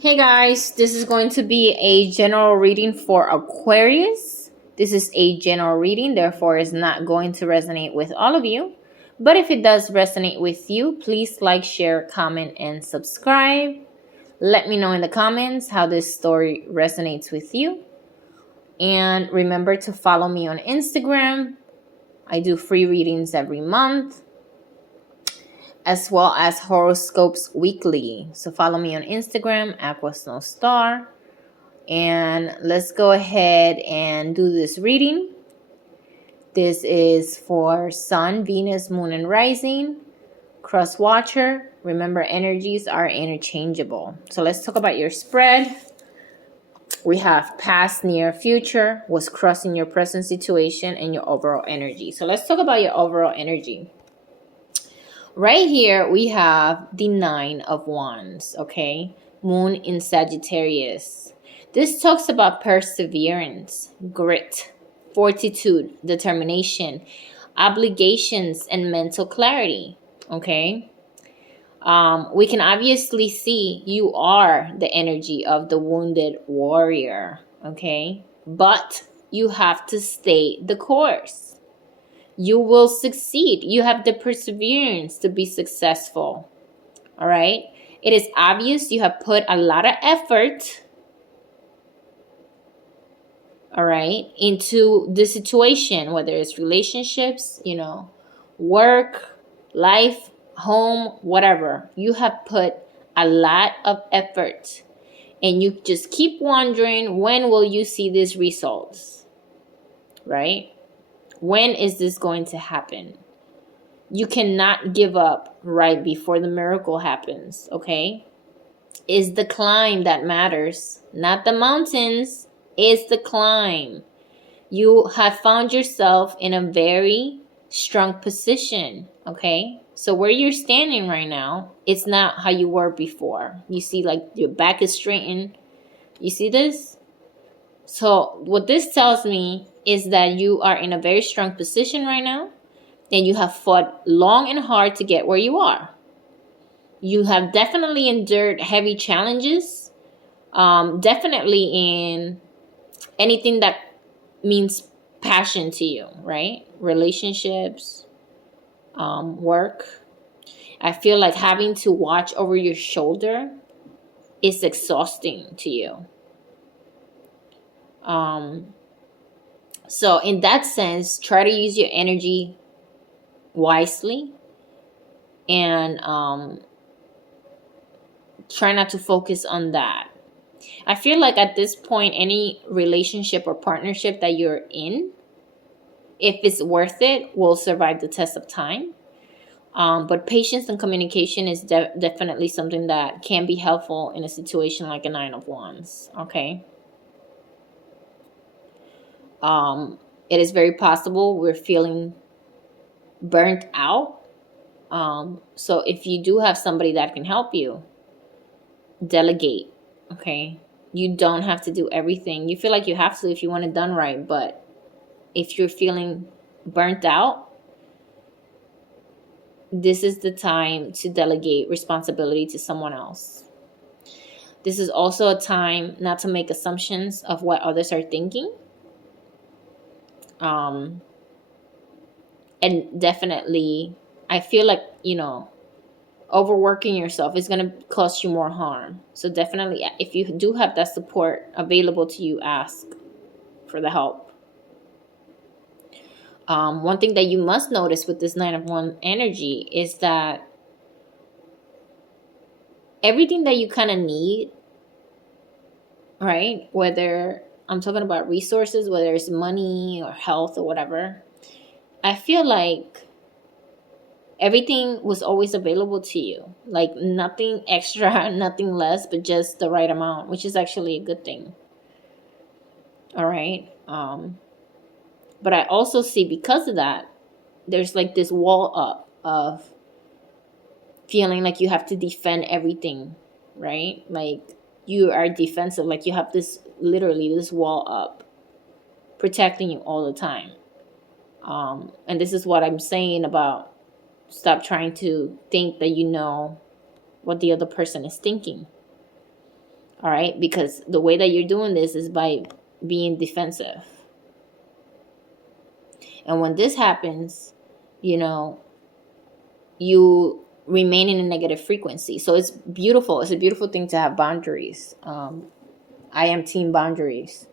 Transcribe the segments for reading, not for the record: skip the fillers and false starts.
Hey guys, this is going to be a general reading for Aquarius. This is a general reading, therefore is not going to resonate with all of you. But if it does resonate with you, please like, share, comment, and subscribe. Let me know in the comments how this story resonates with you. And remember to follow me on Instagram. I do free readings every month, as well as horoscopes weekly. So follow me on Instagram, AquaSnowStar. And let's go ahead and do this reading. This is for Sun, Venus, Moon, and Rising. Cross Watcher. Remember, energies are interchangeable. So let's talk about your spread. We have past, near, future, what's crossing your present situation, and your overall energy. So let's talk about your overall energy. Right here, we have the Nine of Wands, okay? Moon in Sagittarius. This talks about perseverance, grit, fortitude, determination, obligations, and mental clarity, okay? We can obviously see you are the energy of the wounded warrior, okay? But you have to stay the course. You will succeed. You have the perseverance to be successful, all right? It is obvious you have put a lot of effort, all right, into the situation, whether it's relationships, work, life, home, whatever. You have put a lot of effort, and you just keep wondering, when will you see these results, right? When is this going to happen? You cannot give up right before the miracle happens, okay? It's the climb that matters, not the mountains. It's the climb. You have found yourself in a very strong position, okay? So where you're standing right now, it's not how you were before. You see, like, your back is straightened. You see this? So what this tells me is that you are in a very strong position right now, and you have fought long and hard to get where you are. You have definitely endured heavy challenges, definitely in anything that means passion to you, right? Relationships, work. I feel like having to watch over your shoulder is exhausting to you. So in that sense, try to use your energy wisely, and try not to focus on that. I feel like at this point, any relationship or partnership that you're in, if it's worth it, will survive the test of time. But patience and communication is definitely something that can be helpful in a situation like a Nine of Wands, okay? It is very possible we're feeling burnt out. So if you do have somebody that can help you, delegate, okay? You don't have to do everything. You feel like you have to if you want it done right, but if you're feeling burnt out, this is the time to delegate responsibility to someone else. This is also a time not to make assumptions of what others are thinking. And definitely, I feel like, overworking yourself is going to cause you more harm. So definitely, if you do have that support available to you, ask for the help. One thing that you must notice with this Nine of Wands energy is that everything that you kind of need, right? Whether I'm talking about resources, whether it's money or health or whatever, I feel like everything was always available to you. Like nothing extra, nothing less, but just the right amount, which is actually a good thing. All right. But I also see, because of that, there's like this wall up of feeling like you have to defend everything, right? Like you are defensive, like you have this, literally this wall up protecting you all the time. And this is what I'm saying about stop trying to think that you know what the other person is thinking. All right, because the way that you're doing this is by being defensive. And when this happens, you know, you remain in a negative frequency. So it's beautiful. It's a beautiful thing to have boundaries. I am team boundaries.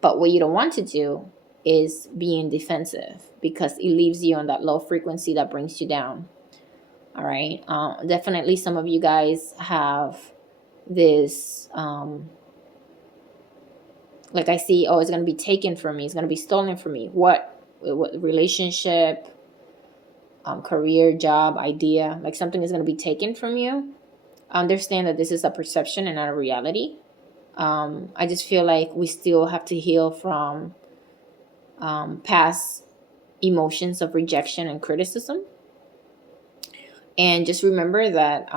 But what you don't want to do is being defensive, because it leaves you on that low frequency that brings you down. All right. Definitely some of you guys have this, like I see, oh, it's going to be taken from me. It's going to be stolen from me. What relationship, career, job, idea, like something is going to be taken from you. Understand that this is a perception and not a reality. I just feel like we still have to heal from past emotions of rejection and criticism. And just remember that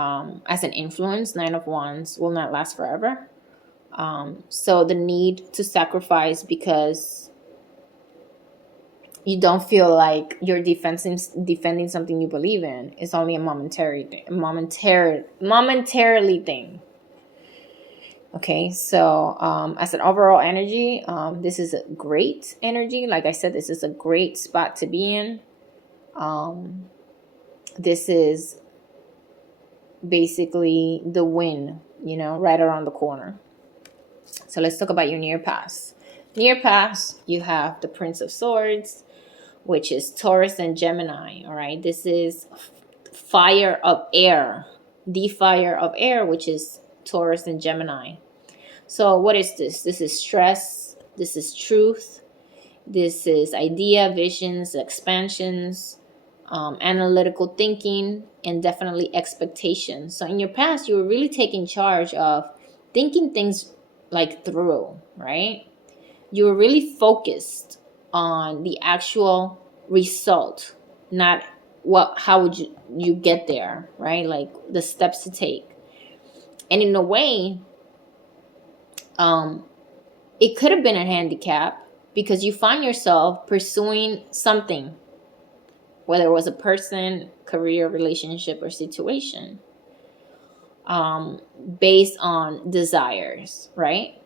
as an influence, 9 of Wands will not last forever. So the need to sacrifice because you don't feel like you're defending something you believe in is only a momentarily thing. Okay, so as an overall energy, this is a great energy. Like I said, this is a great spot to be in. This is basically the win, right around the corner. So let's talk about your near past. Near past, you have the Prince of Swords, which is Taurus and Gemini. All right, this is fire of air, the fire of air, which is Taurus and Gemini. So what is this? This is stress. This is truth. This is idea, visions, expansions, analytical thinking, and definitely expectations. So in your past, you were really taking charge of thinking things like through, right? You were really focused on the actual result, not how would you get there, right? Like the steps to take. And in a way, it could have been a handicap because you find yourself pursuing something, whether it was a person, career, relationship, or situation, based on desires, right?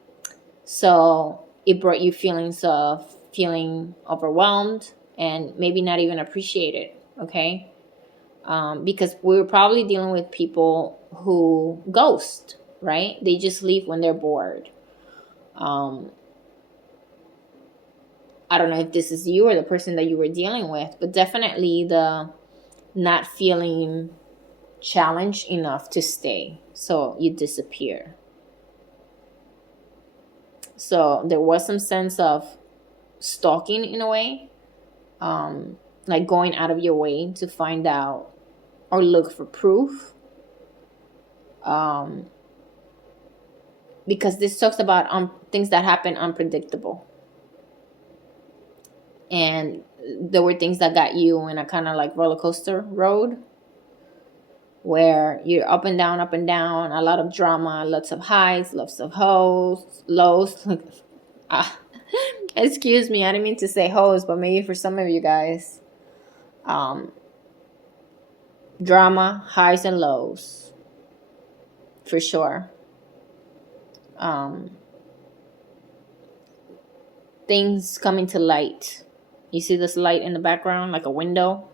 So it brought you feelings of feeling overwhelmed and maybe not even appreciated, okay? Because we were probably dealing with people who ghost, right? They just leave when they're bored. I don't know if this is you or the person that you were dealing with, but definitely the not feeling challenged enough to stay. So you disappear. So there was some sense of stalking in a way, like going out of your way to find out or look for proof. Because this talks about things that happen unpredictable. And there were things that got you in a kind of like roller coaster road where you're up and down, a lot of drama, lots of highs, lots of lows. Excuse me, I didn't mean to say hoes, but maybe for some of you guys, drama, highs and lows, for sure. Things coming to light. You see this light in the background, like a window.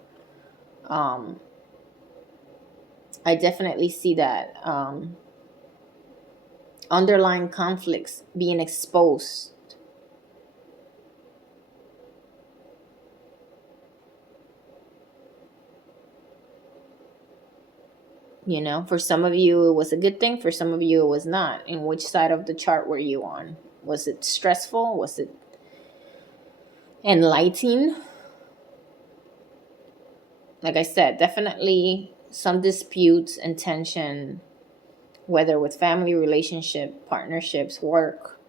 I definitely see that. Underlying conflicts being exposed. For some of you, it was a good thing. For some of you, it was not. And which side of the chart were you on? Was it stressful? Was it enlightening? Like I said, definitely some disputes and tension, whether with family, relationship, partnerships, work.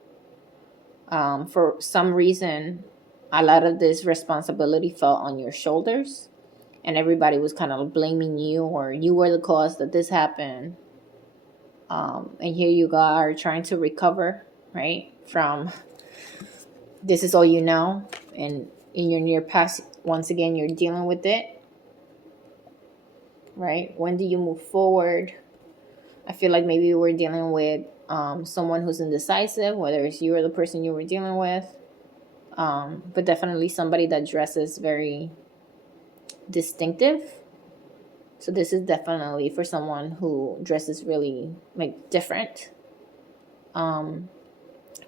For some reason, a lot of this responsibility fell on your shoulders. And everybody was kind of blaming you, or you were the cause that this happened. And here you are trying to recover, right? From this is all you know. And in your near past, once again, you're dealing with it, right? When do you move forward? I feel like maybe we're dealing with someone who's indecisive, whether it's you or the person you were dealing with. But definitely somebody that dresses very distinctive. So this is definitely for someone who dresses really like different.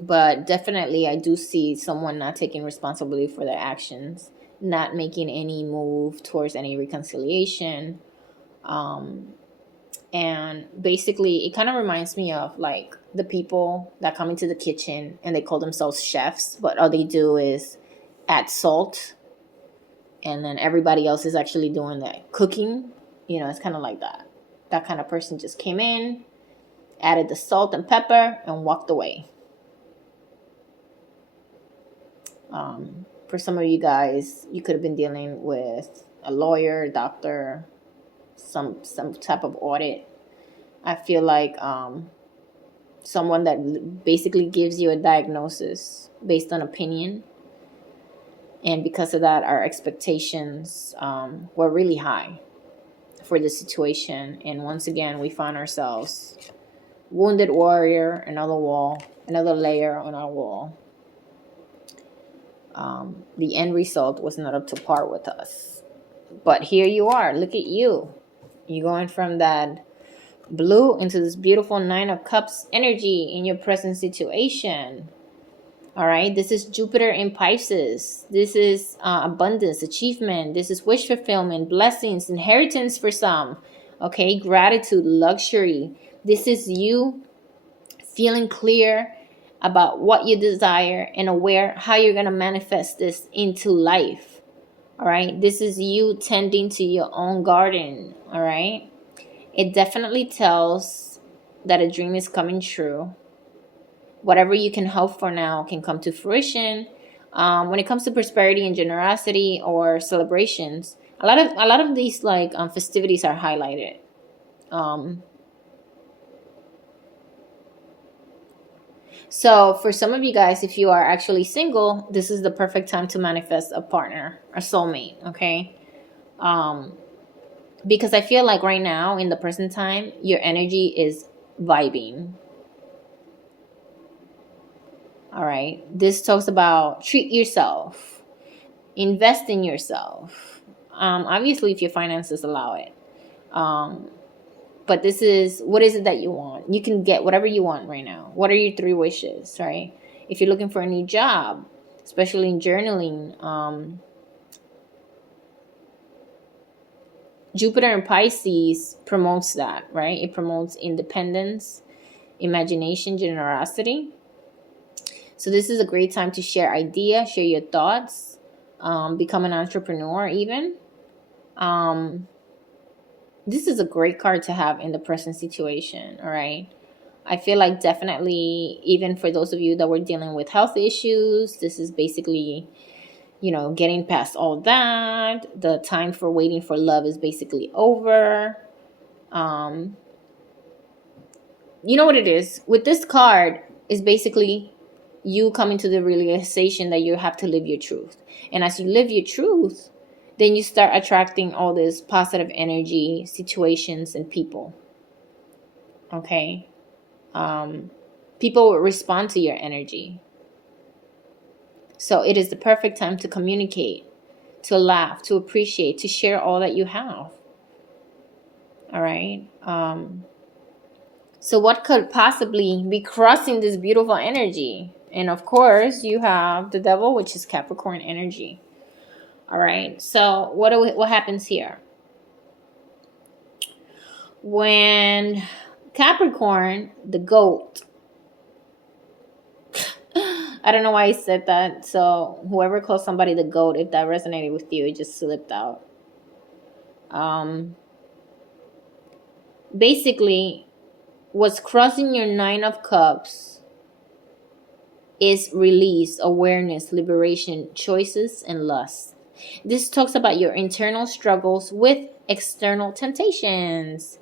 But definitely I do see someone not taking responsibility for their actions, not making any move towards any reconciliation. And basically it kind of reminds me of like the people that come into the kitchen and they call themselves chefs, but all they do is add salt, and then everybody else is actually doing the cooking. You know, it's kind of like that kind of person just came in, added the salt and pepper, and walked away. For some of you guys, you could have been dealing with a lawyer, doctor, some type of audit. I feel like someone that basically gives you a diagnosis based on opinion, and because of that, our expectations were really high for the situation. And once again, we found ourselves wounded warrior, another layer on our wall. The end result was not up to par with us. But here you are. Look at you. You're going from that blue into this beautiful 9 of Cups energy in your present situation. All right. This is Jupiter in Pisces. This is abundance, achievement. This is wish fulfillment, blessings, inheritance for some. Okay. Gratitude, luxury. This is you feeling clear about what you desire and aware how you're going to manifest this into life. All right. This is you tending to your own garden. All right. It definitely tells that a dream is coming true. Whatever you can hope for now can come to fruition. When it comes to prosperity and generosity or celebrations, a lot of these like festivities are highlighted. So for some of you guys, if you are actually single, this is the perfect time to manifest a partner, a soulmate, okay? Because I feel like right now, in the present time, your energy is vibing. All right? This talks about treat yourself, invest in yourself. Obviously, if your finances allow it. But this is, what is it that you want? You can get whatever you want right now. What are your 3 wishes, right? If you're looking for a new job, especially in journaling, Jupiter in Pisces promotes that, right? It promotes independence, imagination, generosity. So this is a great time to share ideas, share your thoughts, become an entrepreneur even. This is a great card to have in the present situation, all right? I feel like definitely, even for those of you that were dealing with health issues, this is basically, you know, getting past all that. The time for waiting for love is basically over. You know what it is? With this card, is basically you coming to the realization that you have to live your truth. And as you live your truth, then you start attracting all this positive energy, situations, and people. Okay? People will respond to your energy. So it is the perfect time to communicate, to laugh, to appreciate, to share all that you have. All right? So what could possibly be crossing this beautiful energy? And of course, you have the devil, which is Capricorn energy. All right. So what happens here? When Capricorn, the goat. I don't know why I said that. So whoever calls somebody the goat, if that resonated with you, it just slipped out. Basically, what's crossing your 9 of Cups is release, awareness, liberation, choices, and lust. This talks about your internal struggles with external temptations.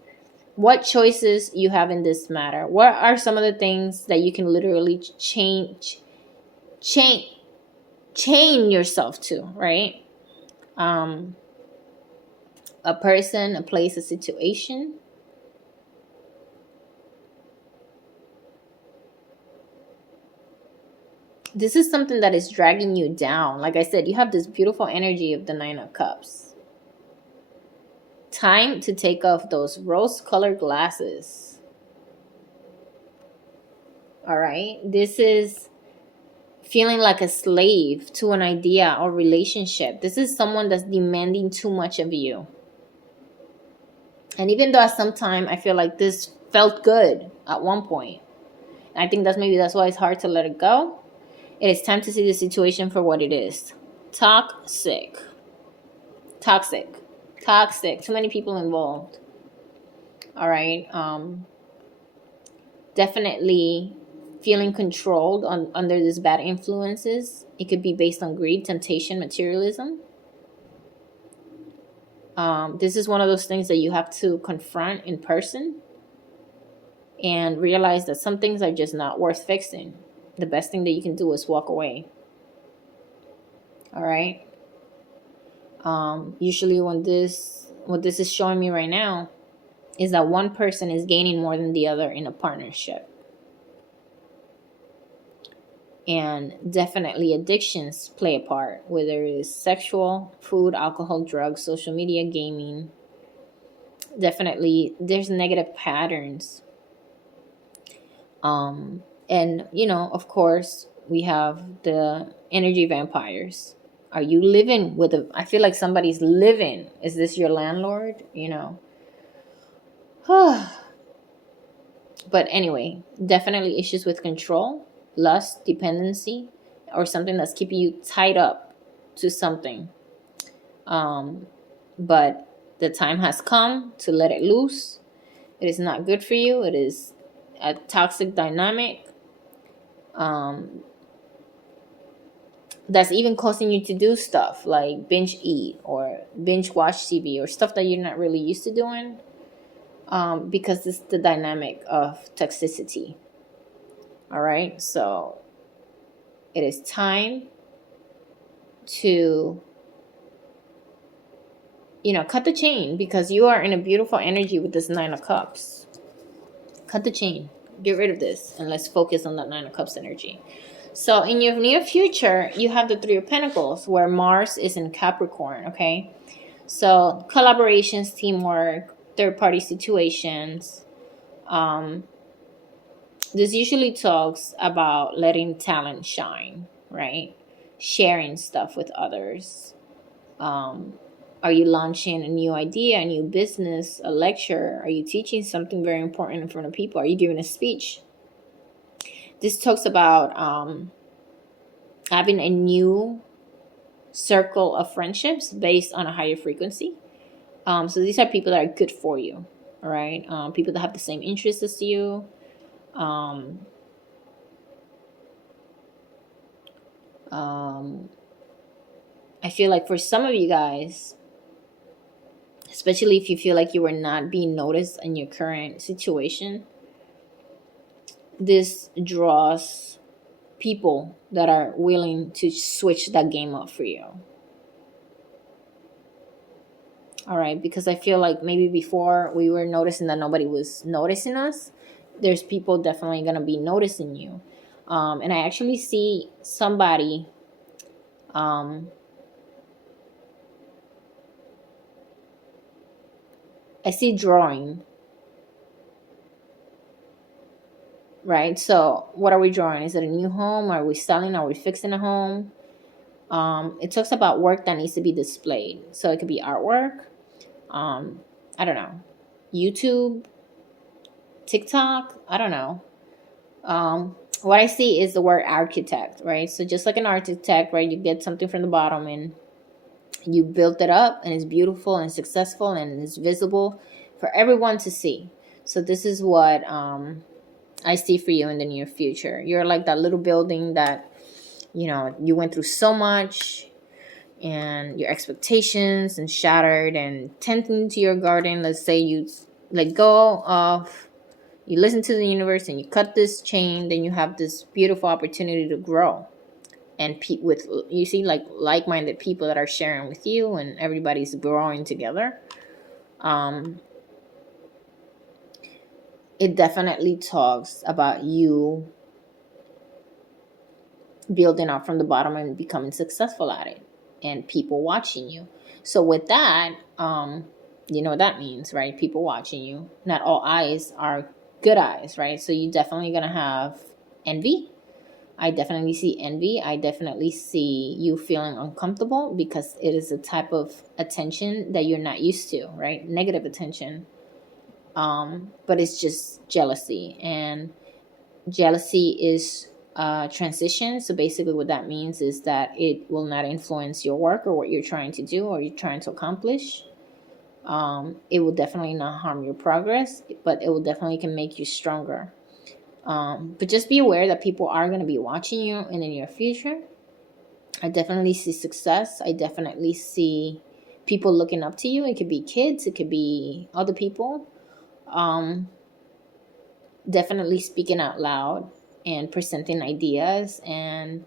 What choices you have in this matter? What are some of the things that you can literally chain yourself to, right? A person, a place, a situation. This is something that is dragging you down. Like I said, you have this beautiful energy of the Nine of Cups. Time to take off those rose-colored glasses. All right? This is feeling like a slave to an idea or relationship. This is someone that's demanding too much of you. And even though at some time I feel like this felt good at one point, I think that's why it's hard to let it go. It is time to see the situation for what it is. Toxic. Too many people involved. All right. Definitely feeling controlled under these bad influences. It could be based on greed, temptation, materialism. This is one of those things that you have to confront in person and realize that some things are just not worth fixing. The best thing that you can do is walk away. All right. Usually what this is showing me right now is that one person is gaining more than the other in a partnership. And definitely addictions play a part, whether it's sexual, food, alcohol, drugs, social media, gaming. Definitely there's negative patterns. And of course, we have the energy vampires. Are you living with I feel like somebody's living. Is this your landlord? But anyway, definitely issues with control, lust, dependency, or something that's keeping you tied up to something. But the time has come to let it loose. It is not good for you. It is a toxic dynamic. That's even causing you to do stuff like binge eat or binge watch TV or stuff that you're not really used to doing, because it's the dynamic of toxicity. All right, so it is time to cut the chain, because you are in a beautiful energy with this Nine of Cups. Cut the chain, get rid of this, and let's focus on that Nine of Cups energy. So in your near future, you have the Three of Pentacles, where Mars is in Capricorn, okay? So collaborations, teamwork, third-party situations. This usually talks about letting talent shine, right? Sharing stuff with others. Are you launching a new idea, a new business, a lecture? Are you teaching something very important in front of people? Are you giving a speech? This talks about having a new circle of friendships based on a higher frequency. So these are people that are good for you, all right? People that have the same interests as you. I feel like for some of you guys, especially if you feel like you were not being noticed in your current situation, this draws people that are willing to switch that game up for you. All right, because I feel like maybe before we were noticing that nobody was noticing us, there's people definitely going to be noticing you. And I actually see somebody I see drawing. Right? So what are we drawing? Is it a new home? Are we selling? Are we fixing a home? It talks about work that needs to be displayed. So it could be artwork. I don't know. YouTube, TikTok. I don't know. What I see is the word architect, right? So just like an architect, right? You get something from the bottom and you build it up, and it's beautiful and successful and it's visible for everyone to see. So this is what I see for you in the near future. You're like that little building that, you went through so much and your expectations and shattered, and tending to your garden. Let's say you let go of, you listen to the universe and you cut this chain, then you have this beautiful opportunity to grow. And with, you see, like-minded people that are sharing with you, and everybody's growing together. It definitely talks about you building up from the bottom and becoming successful at it, and people watching you. So with that, you know what that means, right? People watching you. Not all eyes are good eyes, right? So you're definitely gonna have envy. I definitely see envy. I definitely see you feeling uncomfortable because it is a type of attention that you're not used to, right? Negative attention. But it's just jealousy, and jealousy is transition. So basically what that means is that it will not influence your work or what you're trying to do or you're trying to accomplish. It will definitely not harm your progress, but it will definitely can make you stronger. But just be aware that people are going to be watching you in the near future. I definitely see success. I definitely see people looking up to you. It could be kids, it could be other people. Definitely speaking out loud and presenting ideas, and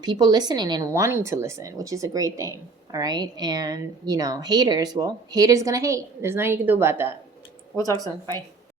people listening and wanting to listen, which is a great thing. All right. And, you know, haters, well, haters gonna hate. There's nothing you can do about that. We'll talk soon. Bye.